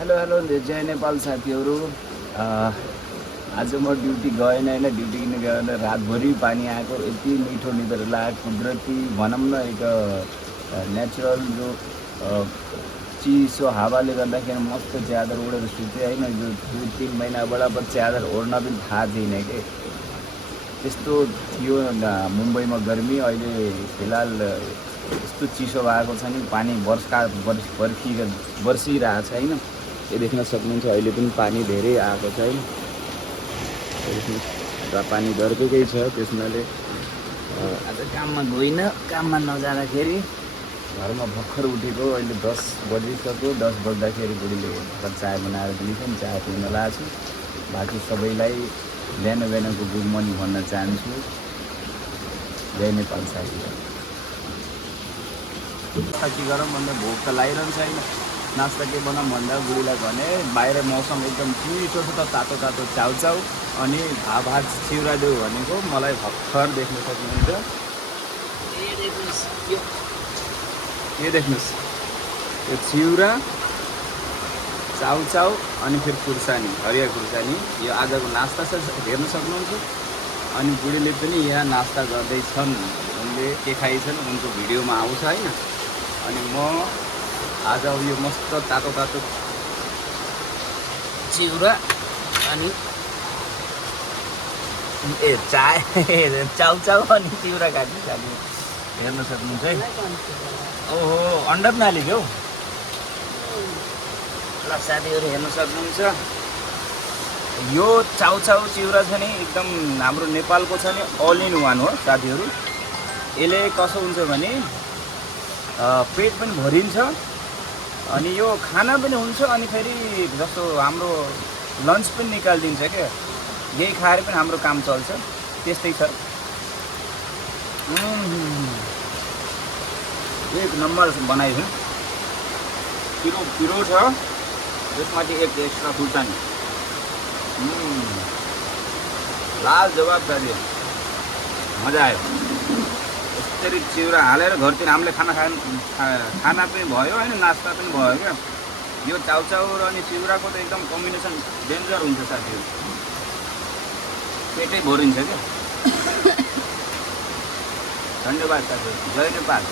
Hello hello जय नेपाल साथीहरू। आज म ड्युटी गएन होइन, ड्युटी किन गएन, रातभरि पानी आएको, यति मिठो निद्रा लाग्यो। कुदरती भनौँ न एक नेचुरल जो चिसो हावाले गर्दाखेरि मस्त च्यादर ओढेर सुतेँ होइन। जो 2-3 महिनाबाट अब च्यादर ओढ्न पनि थाहा थिएन कि त्यस्तो थियो मुम्बईमा गर्मी। अहिले फिलहाल यस्तो चिसो भएको छ नि, पानी बर्सिरहेको छ होइन। यो देख्न सक्नुहुन्छ, अहिले पनि पानी धेरै आएको छ होइन। र पानी दर्केकै छ, त्यसमाले आज काममा गइनँ। काममा नजाँदाखेरि घरमा भर्खर उठेको, अहिले 10 बजिसक्यो। 10 बज्दाखेरि बुढीले चाय बनाएर दिन्छन्, चाय पिउन लाग्छु। बाँकी सबैलाई बिहान बिहानको गुड मर्निङ भन्न चाहन्छु। जय नेपाल साथीहरू। के गरौँ भन्दा भोक त लागिरहन्छ होइन। नास्ता के बनाऊँ भन्दा बुढीलाई भने बाहिर मौसम एकदम चिसो छ त, तातो तातो चाउचाउ अनि भात चिउरा देऊ भनेको। मलाई भर्खर देख्न सक्नुहुन्छ, यो देख्नुहोस्, यो चिउरा चाउचाउ अनि फेरि खुर्सानी, हरिया खुर्सानी, यो आजको नास्ता छ, हेर्न सक्नुहुन्छ। अनि बुढीले पनि यहाँ नास्ता गर्दैछन्, उनले के खाइछन् उनको भिडियोमा आउँछ होइन। अनि म आज यो मस्त तातो तातो चिउरा अनि चाय चाउचाउ अनि चिउरा खानु हेर्न सक्नुहुन्छ है। ओहो, अन्डा पनि हालेको हौ। ल साथीहरू हेर्न सक्नुहुन्छ, यो चाउचाउ चिउरा छ नि एकदम हाम्रो नेपालको छ नि, अल इन वान हो साथीहरू। यसले कसो हुन्छ भने पेट पनि भरिन्छ अनि यो खाना पनि हुन्छ अनि फेरि जस्तो हाम्रो लन्च पनि निकालिदिन्छ क्या। यही खाएर पनि हाम्रो काम चल्छ, त्यस्तै छ। एक नम्बर बनाइदिउँ। पिरो छ, त्यसमाथि एक एक्स्ट्रा खुर्सानी, लाल जवाब साथी, मजा आयो। यसरी चिउरा हालेर घरतिर हामीले खाना पनि भयो होइन, नास्ता पनि भयो क्या। यो चाउचाउ र अनि चिउराको त एकदम कम्बिनेसन डेन्जर हुन्छ साथीहरू, पेटै भरिन्छ क्या। धन्यवाद साथीहरू, जय नेपाल।